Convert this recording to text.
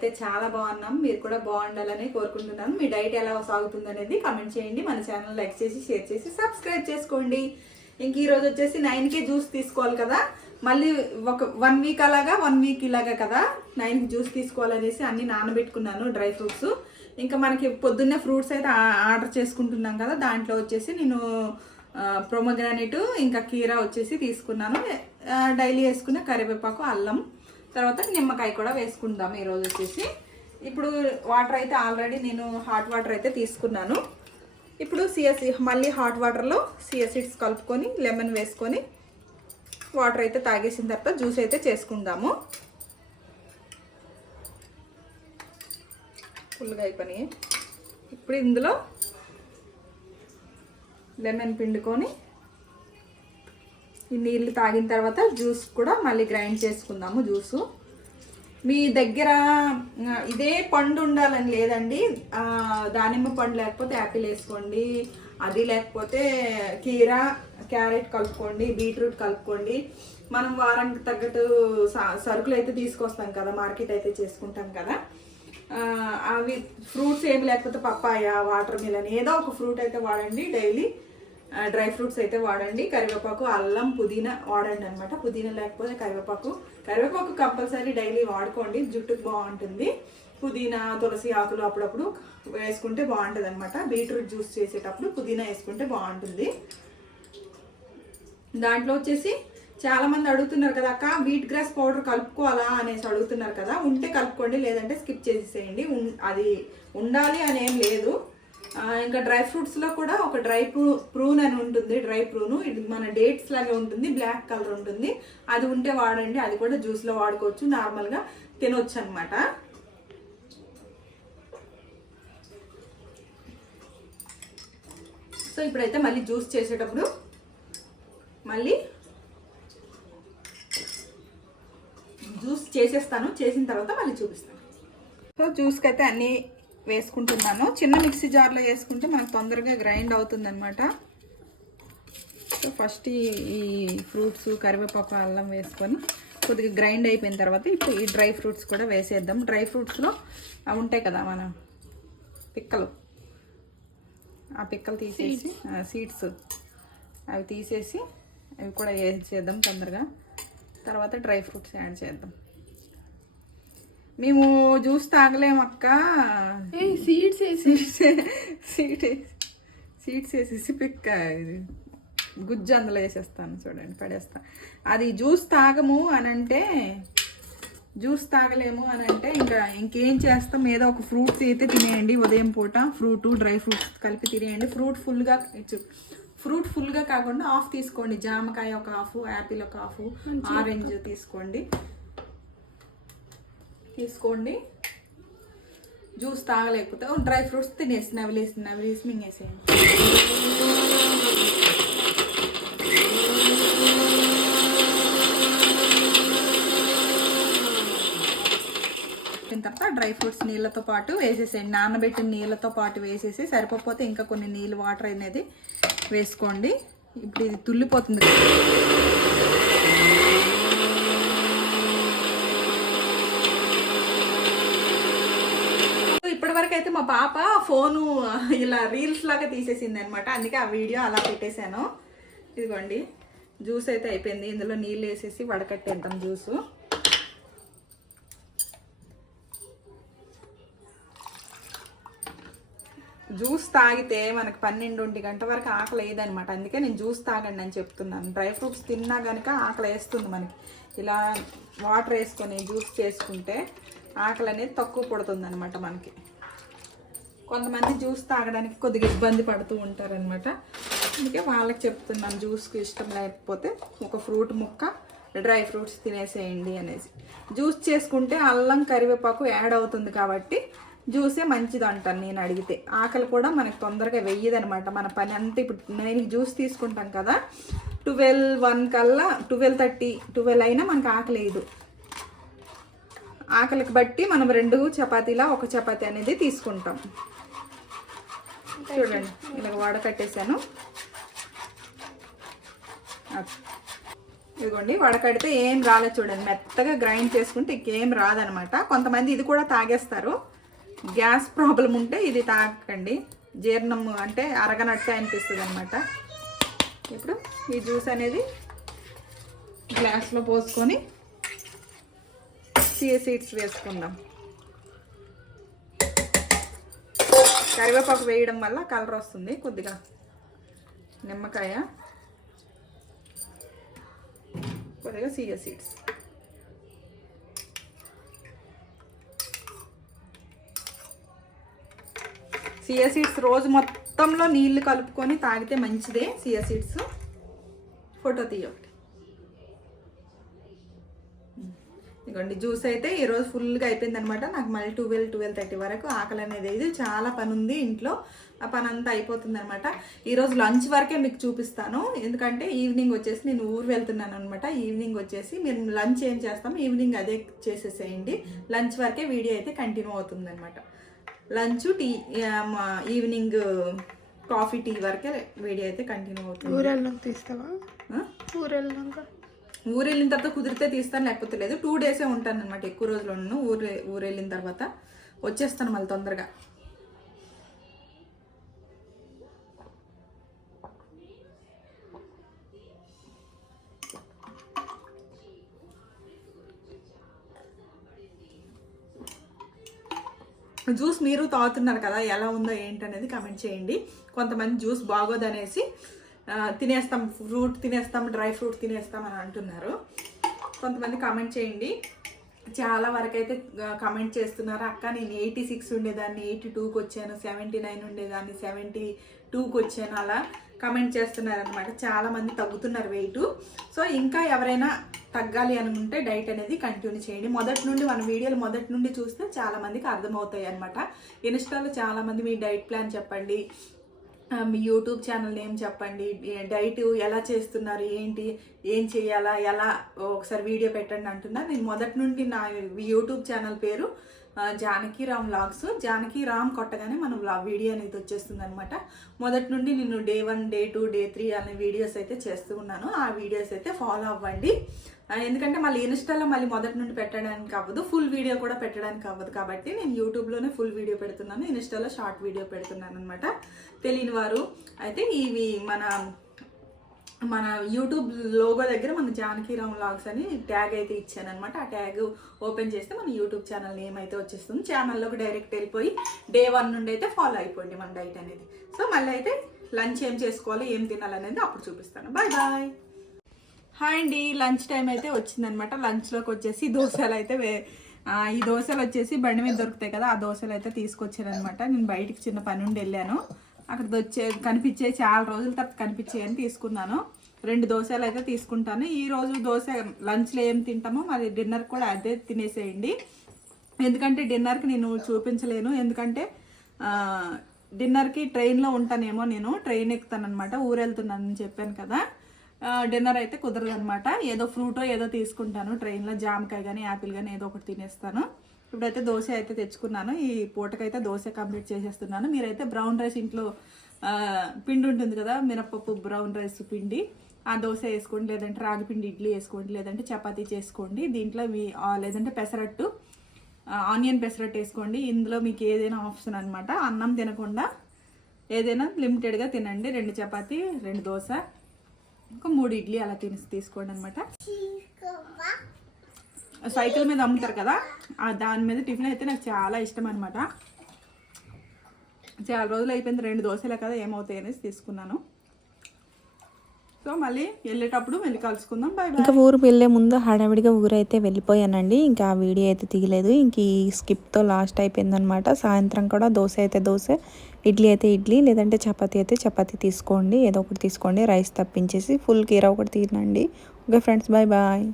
మేమైతే చాలా బాగున్నాం. మీరు కూడా బాగుండాలని కోరుకుంటున్నాను. మీ డైట్ ఎలా సాగుతుంది అనేది కామెంట్ చేయండి. మన ఛానల్ లైక్ చేసి షేర్ చేసి సబ్స్క్రైబ్ చేసుకోండి. ఇంక ఈరోజు వచ్చేసి 9కి జ్యూస్ తీసుకోవాలి కదా, మళ్ళీ ఒక 1 వీక్ అలాగా 1 వీక్ ఇలాగా కదా 9కి జ్యూస్ తీసుకోవాలనేసి అన్ని నానబెట్టుకున్నాను డ్రై ఫ్రూట్స్. ఇంకా మనకి పొద్దున్నే ఫ్రూట్స్ అయితే ఆర్డర్ చేసుకుంటున్నాం కదా, దాంట్లో వచ్చేసి నేను ప్రొమోగ్రానేట్ ఇంకా కీరా వచ్చేసి తీసుకున్నాను. డైలీ వేసుకునే కరివేపాకు, అల్లం, తర్వాత నిమ్మకాయ కూడా వేసుకుందాం ఈరోజు వచ్చేసి. ఇప్పుడు వాటర్ అయితే ఆల్రెడీ నేను హాట్ వాటర్ అయితే తీసుకున్నాను. ఇప్పుడు మళ్ళీ హాట్ వాటర్లో సియా సీడ్స్ కలుపుకొని లెమన్ వేసుకొని వాటర్ అయితే తాగేసిన తర్వాత జ్యూస్ అయితే చేసుకుందాము. ఫుల్గా అయిపోయినాయి. ఇప్పుడు ఇందులో లెమన్ పిండుకొని ఈ నీళ్ళు తాగిన తర్వాత జ్యూస్ కూడా మళ్ళీ గ్రైండ్ చేసుకుందాము. జ్యూసు మీ దగ్గర ఇదే పండు ఉండాలని లేదండి, దానిమ్మ పండు లేకపోతే యాపిల్ వేసుకోండి, అది లేకపోతే కీరా క్యారెట్ కలుపుకోండి, బీట్రూట్ కలుపుకోండి. మనం వారానికి తగ్గట్టు సరుకులు అయితే తీసుకొస్తాం కదా, మార్కెట్ అయితే చేసుకుంటాం కదా. అవి ఫ్రూట్స్ ఏమి లేకపోతే పప్పాయ, వాటర్ మిలన్ ఏదో ఒక ఫ్రూట్ అయితే వాడండి. డైలీ డ్రై ఫ్రూట్స్ అయితే వాడండి. కరివేపాకు, అల్లం, పుదీనా వాడండి అనమాట. పుదీనా లేకపోతే కరివేపాకు కంపల్సరీ డైలీ వాడుకోండి, జుట్టుకు బాగుంటుంది. పుదీనా, తులసి ఆకులు అప్పుడప్పుడు వేసుకుంటే బాగుంటుంది అనమాట. బీట్రూట్ జ్యూస్ చేసేటప్పుడు పుదీనా వేసుకుంటే బాగుంటుంది. దాంట్లో వచ్చేసి చాలామంది అడుగుతున్నారు కదా, అక్క వీట్ గ్రాస్ పౌడర్ కలుపుకోవాలా అనేసి అడుగుతున్నారు కదా. ఉంటే కలుపుకోండి, లేదంటే స్కిప్ చేసేసేయండి. అది ఉండాలి అనేం లేదు. ఇంకా డ్రై ఫ్రూట్స్లో కూడా ఒక డ్రై ప్రూన్ అని ఉంటుంది. డ్రై ప్రూను ఇది మన డేట్స్ లాగే ఉంటుంది, బ్లాక్ కలర్ ఉంటుంది. అది ఉంటే వాడండి, అది కూడా జ్యూస్లో వాడుకోవచ్చు, నార్మల్గా తినొచ్చు అనమాట. సో ఇప్పుడైతే మళ్ళీ జ్యూస్ చేసేటప్పుడు మళ్ళీ జ్యూస్ చేసేస్తాను, చేసిన తర్వాత మళ్ళీ చూపిస్తాను. సో జ్యూస్కి అయితే అన్నీ వేసుకుంటున్నాను. చిన్న మిక్సీ జార్లో వేసుకుంటే మనకు తొందరగా గ్రైండ్ అవుతుంది అనమాట. సో ఫస్ట్ ఈ ఫ్రూట్స్, కరివేపాకు, అల్లం వేసుకొని కొద్దిగా గ్రైండ్ అయిపోయిన తర్వాత ఇప్పుడు ఈ డ్రై ఫ్రూట్స్ కూడా వేసేద్దాం. డ్రై ఫ్రూట్స్లో అవి ఉంటాయి కదా మన పిక్కలు, ఆ పిక్కలు తీసేసి సీడ్స్ అవి తీసేసి అవి కూడా వేసేద్దాం తొందరగా. తర్వాత డ్రై ఫ్రూట్స్ యాడ్ చేద్దాం. మేము జ్యూస్ తాగలేము అక్క, సీడ్స్ వేసేసి పిక్క ఇది గుజ్జు అందులో వేసేస్తాను. చూడండి, పడేస్తా. అది జ్యూస్ తాగము అని అంటే, జ్యూస్ తాగలేము అని అంటే ఇంకేం చేస్తాం, ఏదో ఒక ఫ్రూట్స్ అయితే తినేయండి. ఉదయం పూట డ్రై ఫ్రూట్స్ కలిపి తినేయండి. ఫ్రూట్ ఫుల్గా కాకుండా హాఫ్ తీసుకోండి. జామకాయ ఒక హాఫ్, యాపిల్ ఒక హాఫ్, ఆరెంజ్ తీసుకోండి. జ్యూస్ తాగలేకపోతే డ్రై ఫ్రూట్స్ తినేసి నవిలేసి మింగేసేయండి. తర్వాత డ్రై ఫ్రూట్స్ నీళ్ళతో పాటు వేసేసేయండి. నానబెట్టిన నీళ్ళతో పాటు వేసేసి, సరిపోతే ఇంకా కొన్ని నీళ్ళు వాటర్ అనేది వేసుకోండి. ఇప్పుడు ఇది తుల్లిపోతుంది. ఇప్పటివరకు అయితే మా పాప ఫోను ఇలా రీల్స్ లాగా తీసేసింది అనమాట, అందుకే ఆ వీడియో అలా పెట్టేశాను. ఇదిగోండి, జ్యూస్ అయితే అయిపోయింది. ఇందులో నీళ్ళు వేసేసి వడకట్టేద్దాం జ్యూసు. జ్యూస్ తాగితే మనకు 12-1 గంట వరకు ఆకలి వేయదనమాట. అందుకే నేను జ్యూస్ తాగండి అని చెప్తున్నాను. డ్రై ఫ్రూట్స్ తిన్నా కనుక ఆకలి వేస్తుంది మనకి. ఇలా వాటర్ వేసుకొని జ్యూస్ చేసుకుంటే ఆకలి అనేది తక్కువ పడుతుంది అనమాట మనకి. కొంతమంది జ్యూస్ తాగడానికి కొద్దిగా ఇబ్బంది పడుతూ ఉంటారనమాట. అందుకే వాళ్ళకి చెప్తున్నాను, జ్యూస్కి ఇష్టం లేకపోతే ఒక ఫ్రూట్ ముక్క, డ్రై ఫ్రూట్స్ తినేసేయండి అనేసి. జ్యూస్ చేసుకుంటే అల్లం, కరివేపాకు యాడ్ అవుతుంది కాబట్టి జ్యూసే మంచిది అంటాను నేను అడిగితే. ఆకలి కూడా మనకు తొందరగా వెయ్యదనమాట. మన పని అంతా ఇప్పుడు నేను జ్యూస్ తీసుకుంటాం కదా, 12-1 కల్లా 12:30, 12 అయినా మనకు ఆకలి వేయదు. ఆకలికి బట్టి మనం 2 చపాతీలా 1 చపాతీ అనేది తీసుకుంటాం. చూడండి, ఇలా వడకట్టేసాను. ఇదిగోండి వడకడితే ఏం రాలేదు చూడండి, మెత్తగా గ్రైండ్ చేసుకుంటే ఇంకేం రాదనమాట. కొంతమంది ఇది కూడా తాగేస్తారు, గ్యాస్ ప్రాబ్లం ఉంటే ఇది తాగకండి, జీర్ణం అంటే అరగనట్టే అనిపిస్తుంది అనమాట. ఇప్పుడు ఈ జ్యూస్ అనేది గ్లాస్లో పోసుకొని చియా సీడ్స్ వేసుకుందాం. కరివేపాకు వేయడం వల్ల కలర్ వస్తుంది. కొద్దిగా నిమ్మకాయ, కొద్దిగా చియా సీడ్స్. చియా సీడ్స్ రోజు మొత్తంలో నీళ్లు కలుపుకొని తాగితే మంచిదే. చియా సీడ్స్ ఫోటో తీయొకటి. ఇదిగోండి జ్యూస్ అయితే ఈరోజు ఫుల్గా అయిపోయింది అనమాట. నాకు మళ్ళీ 12-12:30 వరకు ఆకలి అనేది ఇది. చాలా పని ఉంది ఇంట్లో, ఆ పని అంతా అయిపోతుంది అనమాట. ఈరోజు లంచ్ వరకే మీకు చూపిస్తాను, ఎందుకంటే ఈవినింగ్ వచ్చేసి నేను ఊరు వెళ్తున్నాను అనమాట. ఈవినింగ్ వచ్చేసి మీరు లంచ్ ఏం చేస్తాము ఈవినింగ్ అదే చేసేసేయండి. లంచ్ వరకే వీడియో అయితే కంటిన్యూ అవుతుంది అనమాట. Lunch tea, evening coffee tea వరకే వీడియో అయితే కంటిన్యూ అవుతుంది. ఊరెళ్ళాక తీస్తావా? ఊరు వెళ్ళిన తర్వాత కుదిరితే తీస్తాను, లేకపోతే లేదు. 2 డేసే ఉంటాను అనమాట, ఎక్కువ రోజులు ఉన్నాను. ఊరు వెళ్ళిన తర్వాత వచ్చేస్తాను మళ్ళీ తొందరగా. జ్యూస్ మీరు తాగుతున్నారు కదా, ఎలా ఉందో ఏంటనేది కామెంట్ చేయండి. కొంతమంది జ్యూస్ బాగోదనేసి తినేస్తాం, ఫ్రూట్ తినేస్తాం, డ్రై ఫ్రూట్ తినేస్తాం అని అంటున్నారు. కొంతమంది కామెంట్ చేయండి. చాలా వరకు అయితే కామెంట్ చేస్తున్నారు, అక్క నేను 86 ఉండేదాన్ని 82కి వచ్చాను, 79 ఉండేదాన్ని 72కి వచ్చాను, అలా కామెంట్ చేస్తున్నారు అనమాట. చాలామంది తగ్గుతున్నారు వెయిట్. సో ఇంకా ఎవరైనా తగ్గాలి అనుకుంటే డైట్ అనేది కంటిన్యూ చేయండి. మొదటి నుండి మన వీడియోలు మొదటి నుండి చూస్తే చాలామందికి అర్థమవుతాయి అనమాట. ఇన్స్టాలో చాలామంది మీ డైట్ ప్లాన్ చెప్పండి, మీ యూట్యూబ్ ఛానల్ నేమ్ చెప్పండి, డైట్ ఎలా చేస్తున్నారు, ఏంటి, ఏం చేయాలా, ఎలా ఒకసారి వీడియో పెట్టండి అంటున్నారు. నేను మొదటి నుండి నా యూట్యూబ్ ఛానల్ పేరు జానకి రామ్ వ్లాగ్స్. జానకి రామ్ కొట్టగానే మన వీడియో అనేది వచ్చేస్తుంది అనమాట. మొదటి నుండి నేను డే 1, డే 2, డే 3 అనే వీడియోస్ అయితే చేస్తూ ఉన్నాను. ఆ వీడియోస్ అయితే ఫాలో అవ్వండి. ఎందుకంటే మళ్ళీ ఇన్స్టాలో మళ్ళీ మొదటి నుండి పెట్టడానికి అవ్వదు, ఫుల్ వీడియో కూడా పెట్టడానికి అవ్వదు. కాబట్టి నేను యూట్యూబ్లోనే ఫుల్ వీడియో పెడుతున్నాను, ఇన్స్టాలో షార్ట్ వీడియో పెడుతున్నాను అనమాట. తెలియని వారు అయితే ఇవి మన యూట్యూబ్ లోగో దగ్గర మన జానకి రామ్ వ్లాగ్స్ అని ట్యాగ్ అయితే ఇచ్చాను అనమాట. ఆ ట్యాగ్ ఓపెన్ చేస్తే మన యూట్యూబ్ ఛానల్ నేమ్ అయితే వచ్చేస్తుంది. ఛానల్లోకి డైరెక్ట్ వెళ్ళిపోయి డే 1 నుండి అయితే ఫాలో అయిపోండి మన డైట్ అనేది. సో మళ్ళీ అయితే లంచ్ ఏం చేసుకోవాలి, ఏం తినాలనేది అప్పుడు చూపిస్తాను. Bye bye. హాయ్ అండి, లంచ్ టైం అయితే వచ్చిందనమాట. లంచ్లోకి వచ్చేసి దోశలు అయితే ఈ దోశలు వచ్చేసి బండి మీద దొరుకుతాయి కదా, ఆ దోశలు అయితే తీసుకొచ్చారనమాట. నేను బయటికి చిన్న పని ఉండి వెళ్ళాను, అక్కడ కనిపించే చాలా రోజుల తర్వాత కనిపించాయని తీసుకున్నాను. 2 దోశలు అయితే తీసుకుంటాను. ఈరోజు దోశ లంచ్లో ఏం తింటామో మరి డిన్నర్ కూడా అదే తినేసేయండి. ఎందుకంటే డిన్నర్కి నేను చూపించలేను, ఎందుకంటే డిన్నర్కి ట్రైన్లో ఉంటానేమో, నేను ట్రైన్ ఎక్కుతానమాట, ఊరు వెళ్తున్నానని చెప్పాను కదా. డిన్నర్ అయితే కుదరదు అనమాట. ఏదో ఫ్రూటో ఏదో తీసుకుంటాను ట్రైన్లో, జామకాయ కానీ యాపిల్ కానీ ఏదో ఒకటి తినేస్తాను. ఇప్పుడైతే దోశ అయితే తెచ్చుకున్నాను, ఈ పూటకైతే దోశ కంప్లీట్ చేసేస్తున్నాను. మీరైతే బ్రౌన్ రైస్ ఇంట్లో పిండి ఉంటుంది కదా, మినపప్పు బ్రౌన్ రైస్ పిండి, ఆ దోశ వేసుకోండి, లేదంటే రాగి పిండి ఇడ్లీ వేసుకోండి, లేదంటే చపాతీ చేసుకోండి. దీంట్లో లేదంటే పెసరట్టు, ఆనియన్ పెసరట్టు వేసుకోండి. ఇందులో మీకు ఏదైనా ఆప్షన్ అనమాట. అన్నం తినకుండా ఏదైనా లిమిటెడ్గా తినండి. 2 చపాతీ, 2 దోశ, ఒక 3 ఇడ్లీ అలా తీసుకోండి అనమాట. సైకిల్ మీద అమ్ముతారు కదా, దాని మీద టిఫిన్ అయితే నాకు చాలా ఇష్టం అనమాట. చాలా రోజులు అయిపోయింది, 2 దోశలే కదా ఏమవుతాయి అనేసి తీసుకున్నాను. సో మళ్ళీ వెళ్ళేటప్పుడు వెళ్ళి కలుసుకుందాం. బాయ్. ఇంకా ఊరు వెళ్ళే ముందు హడావిడిగా ఊరైతే వెళ్ళిపోయానండి. ఇంకా ఆ వీడియో అయితే తీయలేదు, ఇంక ఈ స్కిప్తో లాస్ట్ అయిపోయిందనమాట. సాయంత్రం కూడా దోశ అయితే దోశ, ఇడ్లీ అయితే ఇడ్లీ, లేదంటే చపాతీ అయితే చపాతీ తీసుకోండి, ఏదో ఒకటి తీసుకోండి. రైస్ తప్పించేసి ఫుల్ కీరా ఒకటి తినండి. Okay friends, bye bye.